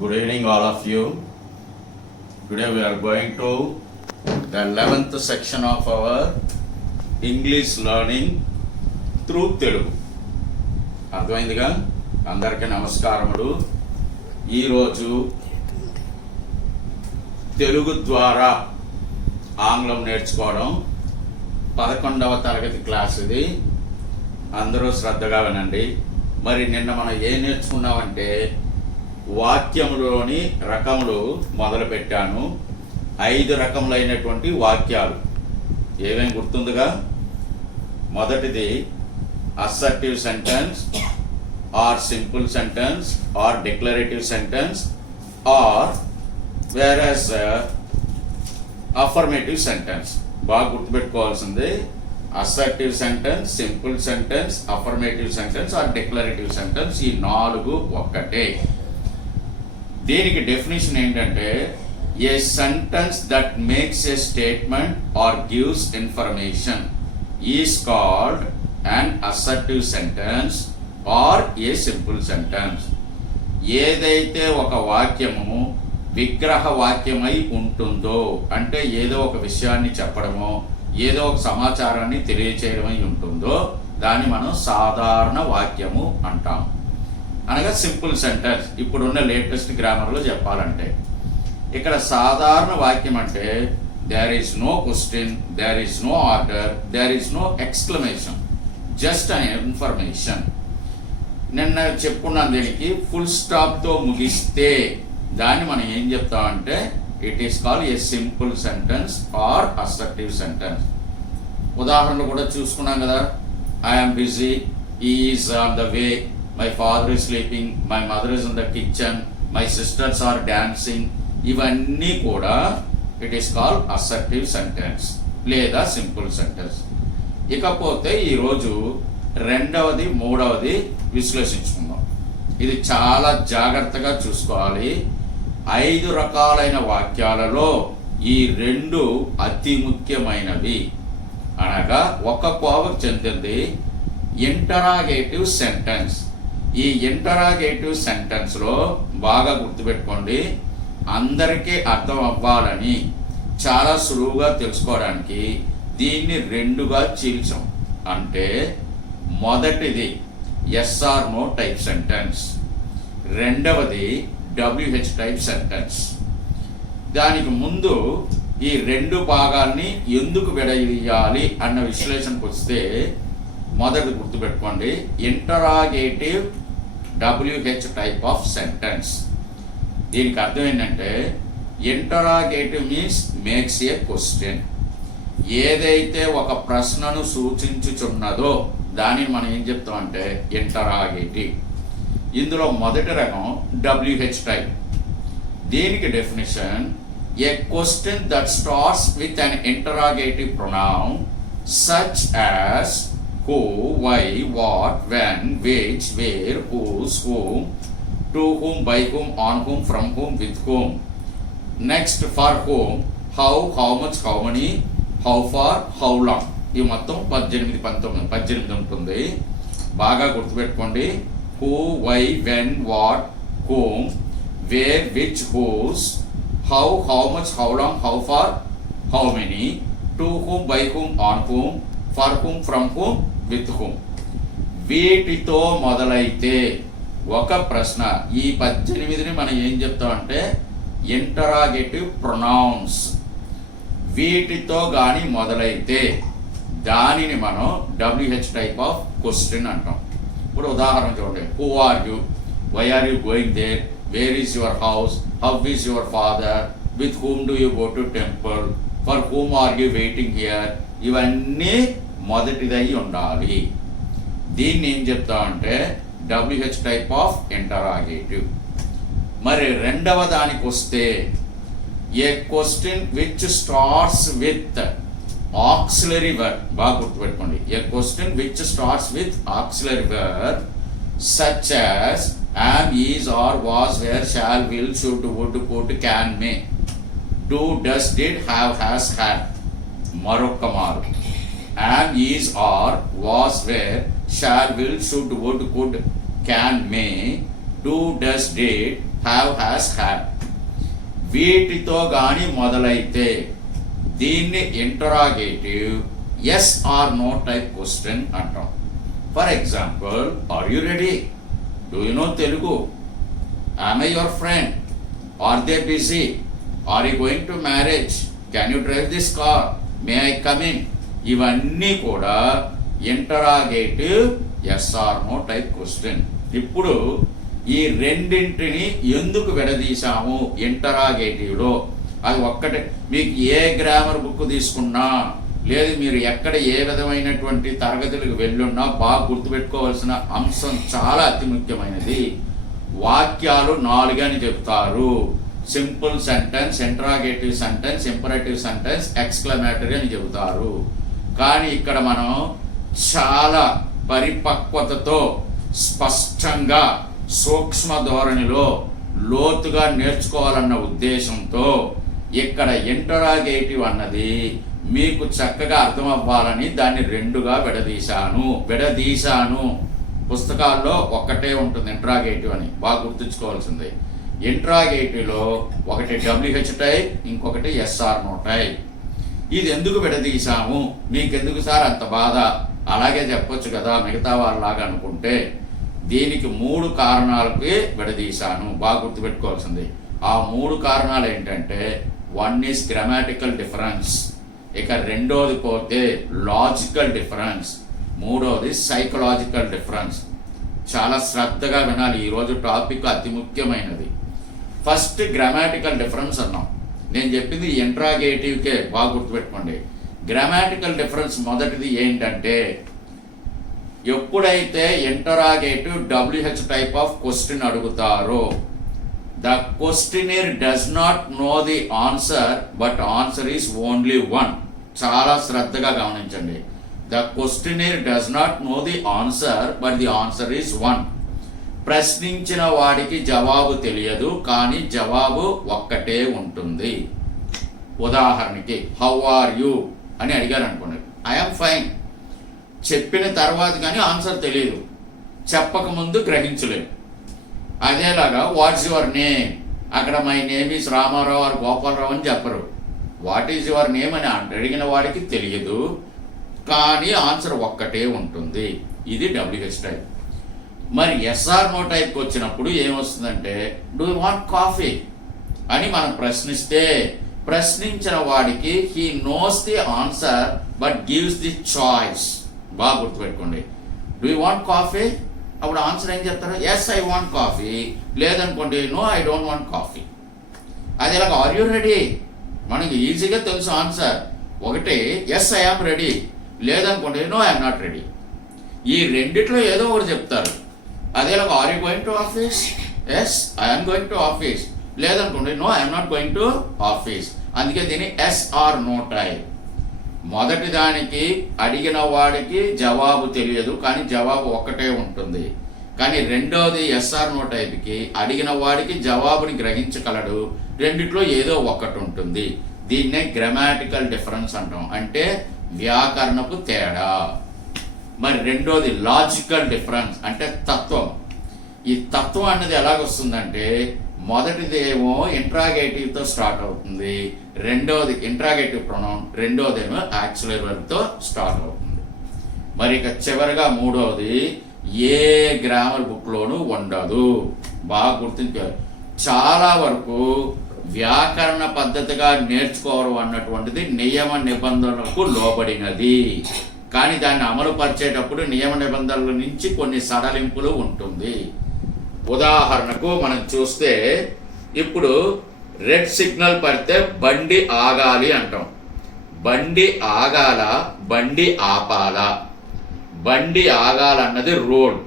Good evening, all of you. Today we are going to the 11th section of our English learning through Telugu. అర్థమైందిగా అందరికీ నమస్కారములు. ఈరోజు తెలుగు ద్వారా ఆంగ్లం నేర్చుకోవడం 11వ తరగతి క్లాస్ ఇది. అందరూ శ్రద్ధగా వినండి. మరి నిన్న మనం ఏం నేర్చుకున్నామంటే వాక్యములోని రకములు మొదలుపెట్టాను. 5 రకములైనటువంటి వాక్యాలు ఏమేమి గుర్తుందిగా? మొదటిది assertive sentence or simple sentence or declarative sentence or various affirmative sentence. బాగా గుర్తుపెట్టుకోవాల్సింది assertive sentence, simple sentence, affirmative sentence or declarative sentence. ఈ 4 ఒక్కటే. దీనికి డెఫినేషన్ ఏంటంటే a sentence that makes a statement or gives information is called an assertive sentence or a simple sentence. ఏదైతే ఒక వాక్యము విగ్రహ వాక్యమై ఉంటుందో, అంటే ఏదో ఒక విషయాన్ని చెప్పడమో ఏదో ఒక సమాచారాన్ని తెలియచేయడమై ఉంటుందో దాన్ని మనం సాధారణ వాక్యము అంటాం, అనగా సింపుల్ సెంటెన్స్. ఇప్పుడున్న లేటెస్ట్ గ్రామర్లో చెప్పాలంటే ఇక్కడ సాధారణ వాక్యం అంటే there is no question, there is no order, there is no exclamation, just an information. నిన్న చెప్పుకున్నాను, దీనికి ఫుల్ స్టాప్తో ముగిస్తే దాన్ని మనం ఏం చెప్తామంటే it is called a simple sentence or assertive sentence. ఉదాహరణలు కూడా చూసుకున్నాం కదా. I'm busy, he is on the way, my father is sleeping, my mother is in the kitchen, my sisters are dancing. ఇవన్నీ కూడా it is called assertive sentence లేదా simple sentence. ఇకపోతే ఈరోజు రెండవది మూడవది విశ్లేషించుకుందాం. ఇది చాలా జాగ్రత్తగా చూసుకోవాలి. 5 రకాలైన వాక్యాలలో ఈ 2 అతి ముఖ్యమైనవి. అనగా ఒక కోవకు చెందింది ఇంటరాగేటివ్ సెంటెన్స్. ఈ ఇంటరాగేటివ్ సెంటెన్స్లో బాగా గుర్తుపెట్టుకోండి, అందరికీ అర్థం అవ్వాలని చాలా సులువుగా తెలుసుకోవడానికి దీన్ని 2గా చీల్చాం. అంటే మొదటిది ఎస్ఆర్ నో టైప్ సెంటెన్స్, రెండవది WH టైప్ సెంటెన్స్. దానికి ముందు ఈ 2 భాగాల్ని ఎందుకు విడదీయాలి అన్న విశ్లేషణకు వస్తే మొదటి గుర్తుపెట్టుకోండి, interrogative WH type of sentence. దీనికి అర్థం ఏంటంటే interrogative means makes a question. ఏదైతే ఒక ప్రశ్నను సూచించుచున్నదో దానిని మనం ఏం చెప్తామంటే ఇంటరాగేటివ్. ఇందులో మొదటి రకం WH టైప్. దీనికి definition A question that starts with an interrogative pronoun such as who, why, what, when, which, where, whose, whom, to whom, by whom, on whom, from whom, with whom. Next, for whom, how, how much, how many, how far, how long. ఈ మొత్తం 18 ఉంటుంది. బాగా గుర్తుపెట్టుకోండి. who, why, when, what, whom, where, which, whose, how, how much, how long, how far, how many, to whom, by whom, on whom, for whom, from whom, with whom. వీటితో మొదలైతే ఒక ప్రశ్న. ఈ 18ని మనం ఏం చెప్తామంటే ఇంటరాగేటివ్ ప్రొనౌన్స్. వీటితో కానీ మొదలైతే దానిని మనం WH టైప్ ఆఫ్ క్వశ్చన్ అంటాం. ఇప్పుడు ఉదాహరణ చూడండి, who are you, why are you going there, where is your house, how is your father, with whom do you go to temple, for whom are you waiting here. ఇవన్నీ మొదటిదై ఉండాలి. దీన్ని ఏం చెప్తామంటే WH టైప్ ఆఫ్ ఇంటరాగేటివ్. మరి రెండవ దానికి వస్తే a question which starts with auxiliary verb. బాగా గుర్తుపెట్టుకోండి, a question which starts with auxiliary verb such as am, is, or, was, were, shall, will, should, would, could, can, may, do, does, did, have, has, had. మరొక్క మారు am, is, or, was, were, shall, will, should, would, could, can, may, do, does, did, have, has, had వీటితో కానీ మొదలైతే దీన్ని interrogative yes or no type question అంటాం. For example, are you ready? Do you know Telugu? Am I your friend? Are they busy? Are you going to marriage? Can you drive this car? May I come in? ఇవన్నీ కూడా interrogative yes or no type question. ఇప్పుడు ఈ రెండింటిని ఎందుకు విడదీశాము ఇంటరాగేటివ్లో? అది ఒక్కటే. మీకు ఏ grammar book తీసుకున్నా, లేదు మీరు ఎక్కడ ఏ విధమైనటువంటి తరగతులకు వెళ్ళున్నా బాగా గుర్తుపెట్టుకోవాల్సిన అంశం చాలా అతి ముఖ్యమైనది. వాక్యాలు 4 అని చెప్తారు. Simple sentence, interrogative sentence, imperative sentence, exclamatory అని చెబుతారు. కానీ ఇక్కడ మనం చాలా పరిపక్వతతో, స్పష్టంగా, సూక్ష్మ ధోరణిలో లోతుగా నేర్చుకోవాలన్న ఉద్దేశంతో ఇక్కడ ఇంటరాగేటివ్ అన్నది మీకు చక్కగా అర్థం అవ్వాలని దాన్ని 2గా విడదీశాను. పుస్తకాల్లో ఒక్కటే ఉంటుంది ఇంటరాగేటివ్ అని, బాగా గుర్తుంచుకోవాల్సింది. ఇంటరాగేటివ్లో ఒకటి WH టైప్, ఇంకొకటి SR నో టైప్. ఇది ఎందుకు విడదీశాము? మీకెందుకు సార్ అంత బాధ? అలాగే చెప్పొచ్చు కదా మిగతా వాళ్ళలాగా అనుకుంటే. దీనికి 3 కారణాలకి విడదీశాను, బాగా గుర్తుపెట్టుకోవాల్సింది. ఆ 3 కారణాలు ఏంటంటే, 1 ఈజ్ గ్రామాటికల్ డిఫరెన్స్, ఇక 2వది పోతే లాజికల్ డిఫరెన్స్, 3వది సైకలాజికల్ డిఫరెన్స్. చాలా శ్రద్ధగా వినాలి, ఈరోజు టాపిక్ అతి ముఖ్యమైనది. ఫస్ట్ గ్రామాటికల్ డిఫరెన్స్ అన్నాం. నేను చెప్పింది ఇంటరాగేటివ్కే, బాగా గుర్తుపెట్టుకోండి. గ్రామాటికల్ డిఫరెన్స్ మొదటిది ఏంటంటే, ఎప్పుడైతే interrogative WH type of question అడుగుతారో, the questioner does not know the answer but answer is only 1. చాలా శ్రద్ధగా గమనించండి. The questioner does not know the answer but the answer is 1. ప్రశ్నించిన వాడికి జవాబు తెలియదు, కానీ జవాబు ఒక్కటే ఉంటుంది. ఉదాహరణకి, హౌ ఆర్ యూ అని అడిగారు అనుకోండి, ఐఎమ్ ఫైన్. చెప్పిన తర్వాత కానీ ఆన్సర్ తెలియదు, చెప్పకముందు గ్రహించలేము. అదేలాగా వాట్స్ యువర్ నేమ్, అక్కడ my name is Ramarao or Gopalarao అని చెప్పరు. వాట్ ఈజ్ యువర్ నేమ్ అని అడిగిన వాడికి తెలియదు, కానీ ఆన్సర్ ఒక్కటే ఉంటుంది. ఇది WH టైప్. మరి SR నో టైప్కి వచ్చినప్పుడు ఏమొస్తుందంటే, డూ యూ వాంట్ కాఫీ అని మనం ప్రశ్నిస్తే, ప్రశ్నించిన వాడికి he knows the answer but gives the choice. బాగా గుర్తుపెట్టుకోండి. Do you want coffee? అప్పుడు ఆన్సర్ ఏం చెప్తారు? Yes I want coffee. లేదనుకోండి, no I don't want coffee. అది ఎలాగ, ఆర్ యూ రెడీ? మనకి ఈజీగా తెలుసు ఆన్సర్. ఒకటి ఎస్ ఐ ఆమ్ రెడీ, లేదనుకోండి నో ఐఎమ్ నాట్ రెడీ. ఈ రెండిట్లో ఏదో ఒకటి చెప్తారు. అదేలాగా, are you going to office? Yes I'm going to office. లేదనుకోండి no I'm not going to office. అందుకే దీన్ని SR నో టైప్. మొదటి దానికి అడిగిన వాడికి జవాబు తెలియదు, కానీ జవాబు ఒక్కటే ఉంటుంది. కానీ రెండోది SR నో టైప్కి అడిగిన వాడికి జవాబుని గ్రహించగలడు, రెండిట్లో ఏదో ఒకటి ఉంటుంది. దీన్నే గ్రామాటికల్ డిఫరెన్స్ అంటాం, అంటే వ్యాకరణపు తేడా. మరి రెండోది లాజికల్ డిఫరెన్స్, అంటే తత్వం. ఈ తత్వం అన్నది ఎలాగొస్తుందంటే, మొదటిదేమో ఇంట్రాగేటివ్తో స్టార్ట్ అవుతుంది, రెండోది ఇంట్రాగేటివ్ ప్రొనౌన్, రెండోదేమో యాక్చువల్ వర్బ్తో స్టార్ట్ అవుతుంది. మరి ఇక చివరిగా మూడోది ఏ గ్రామర్ బుక్లోనూ ఉండదు. బాగా గుర్తుంచుకోవాలి. చాలా వరకు వ్యాకరణ పద్ధతిగా నేర్చుకోవడం అన్నటువంటిది నియమ నిబంధనలకు లోబడినది, కానీ దాన్ని అమలు పరిచేటప్పుడు నియమ నిబంధనల నుంచి కొన్ని సడలింపులు ఉంటుంది. ఉదాహరణకు మనం చూస్తే, ఇప్పుడు రెడ్ సిగ్నల్ పడితే బండి ఆగాలి అంటాం. బండి ఆగాల, బండి ఆపాలా? బండి ఆగాలన్నది రూల్,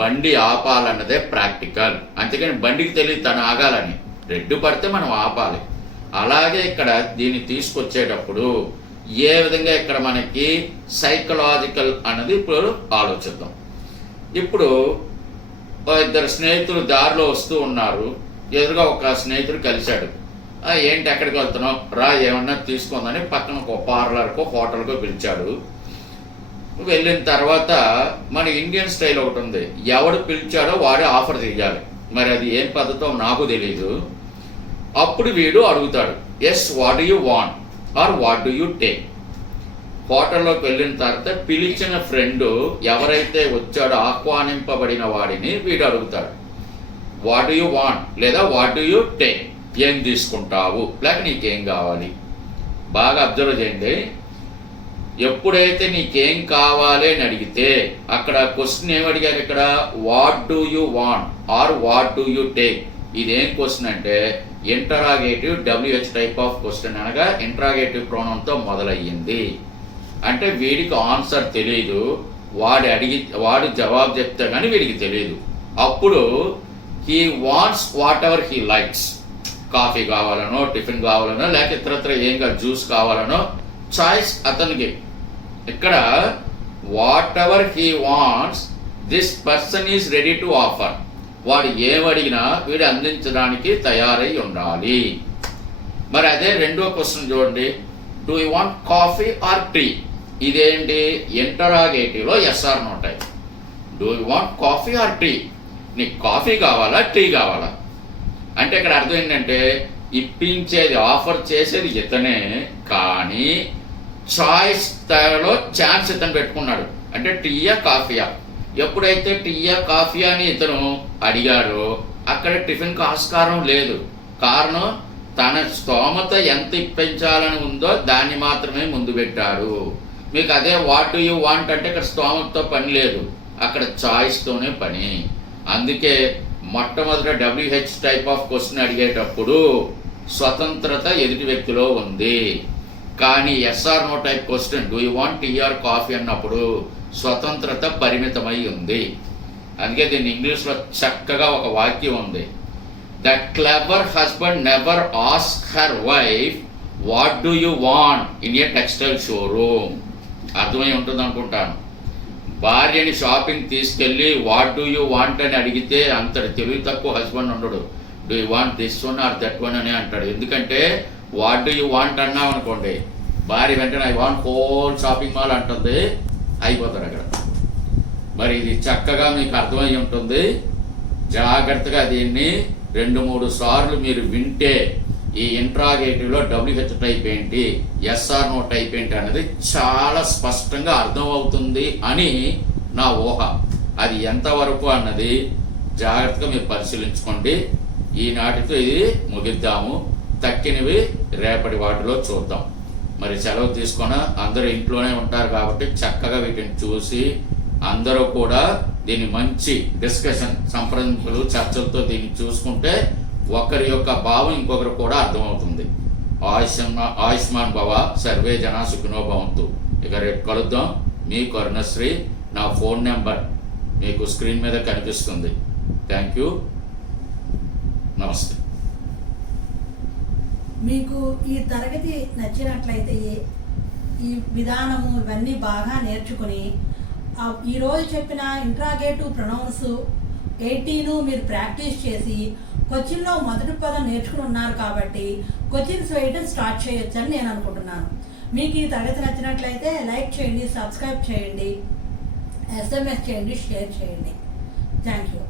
బండి ఆపాలన్నదే ప్రాక్టికల్. అంతేకాని బండికి తెలియదు తను ఆగాలని. రెడ్ పడితే మనం ఆపాలి. అలాగే ఇక్కడ దీన్ని తీసుకొచ్చేటప్పుడు ఏ విధంగా ఇక్కడ మనకి సైకలాజికల్ అన్నది ఇప్పుడు ఆలోచిద్దాం. ఇప్పుడు ఇద్దరు స్నేహితులు దారిలో వస్తూ ఉన్నారు. ఎదురుగా ఒక స్నేహితుడు కలిశాడు. ఏంటి ఎక్కడికి వెళ్తున్నావు, రా ఏమన్నా తీసుకుందని పక్కన ఒక పార్లర్కో హోటల్కో పిలిచాడు. వెళ్ళిన తర్వాత మన ఇండియన్ స్టైల్ ఒకటి ఉంది, ఎవడు పిలిచాడో వాడే ఆఫర్ తీయాలి. మరి అది ఏం పద్ధతో నాకు తెలీదు. అప్పుడు వీడు అడుగుతాడు, yes what do you want or what do you take. హోటల్లోకి వెళ్ళిన తర్వాత పిలిచిన ఫ్రెండ్ ఎవరైతే వచ్చాడో ఆహ్వానింపబడిన వాడిని వీడు అడుగుతాడు, వాట్ డూ యూ వాంట్ లేదా వాట్ డూ యూ టేక్, ఏం తీసుకుంటావు లేక నీకేం కావాలి. బాగా అబ్జర్వ్ చేయండి, ఎప్పుడైతే నీకేం కావాలి అని అడిగితే అక్కడ క్వశ్చన్ ఏమడిగారు, ఇక్కడ what do you want or what do you take. ఇదేం క్వశ్చన్ అంటే interrogative WH type of question, అనగా ఇంటరాగేటివ్ ప్రోనౌన్తో మొదలయ్యింది. అంటే వీడికి ఆన్సర్ తెలియదు, వాడు జవాబు చెప్తే కానీ వీడికి తెలియదు. అప్పుడు he wants whatever he likes, coffee కావాలనో టిఫిన్ కావాలనో లేక ఇతరత్ర ఏం జ్యూస్ కావాలనో చాయిస్ అతనికి. ఇక్కడ whatever he wants this person is ready to offer. వాడు ఏమడిగినా వీడు అందించడానికి తయారై ఉండాలి. మరి అదే రెండో క్వశ్చన్ చూడండి, do you want coffee or tea. ఇదేంటి, ఇంటరాగేటివ్లో ఎస్ఆర్ ఉంటాయి. Do you want coffee or tea, నీకు కాఫీ కావాలా టీ కావాలా అంటే ఇక్కడ అర్థం ఏంటంటే ఇప్పించేది ఆఫర్ చేసేది ఇతనే, కానీ చాయిస్ లో ఛాన్స్ ఇతను పెట్టుకున్నాడు. అంటే టీయా కాఫీయా. ఎప్పుడైతే టీయా కాఫీయా అని ఇతను అడిగాడో అక్కడ టిఫిన్కి ఆస్కారం లేదు. కారణం తన స్తోమత ఎంత ఇప్పించాలని ఉందో దాన్ని మాత్రమే ముందు పెట్టాడు. మీకు అదే వాట్ డూ యూ వాంట్ అంటే ఇక్కడ స్తోమతతో పని లేదు, అక్కడ చాయిస్తోనే పని. అందుకే మొట్టమొదట WH టైప్ ఆఫ్ క్వశ్చన్ అడిగేటప్పుడు స్వతంత్రత ఎదుటి వ్యక్తిలో ఉంది. కానీ yes or no type question do you want tea or coffee అన్నప్పుడు స్వతంత్రత పరిమితమై ఉంది. అందుకే దీన్ని ఇంగ్లీష్లో చక్కగా ఒక వాక్యం ఉంది, the clever husband never ask her wife what do you want in a textile showroom. అర్థమై ఉంటుంది అనుకుంటాను. భార్యని షాపింగ్ తీసుకెళ్ళి వాట్ డూ యూ వాంట్ అని అడిగితే అంతటి తెలివి తక్కువ హస్బెండ్ ఉండడు. Do you want this one or that one అని అంటాడు. ఎందుకంటే వాట్ డూ యూ వాంట్ అన్నాం అనుకోండి, భార్య వెంటనే I want whole shopping mall అంటుంది, అయిపోతాడు అక్కడ. మరి ఇది చక్కగా మీకు అర్థమై ఉంటుంది. జాగ్రత్తగా దీన్ని 2-3 సార్లు మీరు వింటే ఈ ఇంట్రాగేటివ్లో WH టైప్ ఏంటి, ఎస్ఆర్ నో టైప్ ఏంటి అనేది చాలా స్పష్టంగా అర్థమవుతుంది అని నా ఊహ. అది ఎంతవరకు అన్నది జాగ్రత్తగా మీరు పరిశీలించుకోండి. ఈనాటితో ఇది ముగిద్దాము, తక్కినవి రేపటి వాటిలో చూద్దాం. మరి సెలవు తీసుకున్న అందరూ ఇంట్లోనే ఉంటారు కాబట్టి చక్కగా వీటిని చూసి అందరూ కూడా దీన్ని మంచి డిస్కషన్, సంప్రదింపులు, చర్చలతో దీన్ని చూసుకుంటే ఒకరి యొక్క భావం ఇంకొకరు కూడా అర్థమవుతుంది. ఆయుష్మాన్ భవ, సర్వే జనా సుఖినో భవంతు. ఇక రేపు కలుద్దాం. మీ కరుణశ్రీ. నా ఫోన్ నెంబర్ మీకు స్క్రీన్ మీద కనిపిస్తుంది. థ్యాంక్ యూ, నమస్తే. మీకు ఈ తరగతి నచ్చినట్లయితే ఈ విధానము ఇవన్నీ బాగా నేర్చుకుని ఈరోజు చెప్పిన ఇంట్రాగేటివ్ ప్రొనౌన్స్ 18 మీరు ప్రాక్టీస్ చేసి కొచ్చిన్లో మొదటి పదం నేర్చుకుని ఉన్నారు కాబట్టి క్వశ్చన్స్ వేయడం స్టార్ట్ చేయొచ్చని నేను అనుకుంటున్నాను. మీకు ఈ తరగతి నచ్చినట్లయితే లైక్ చేయండి, సబ్స్క్రైబ్ చేయండి, SMS చేయండి, షేర్ చేయండి. Thank you.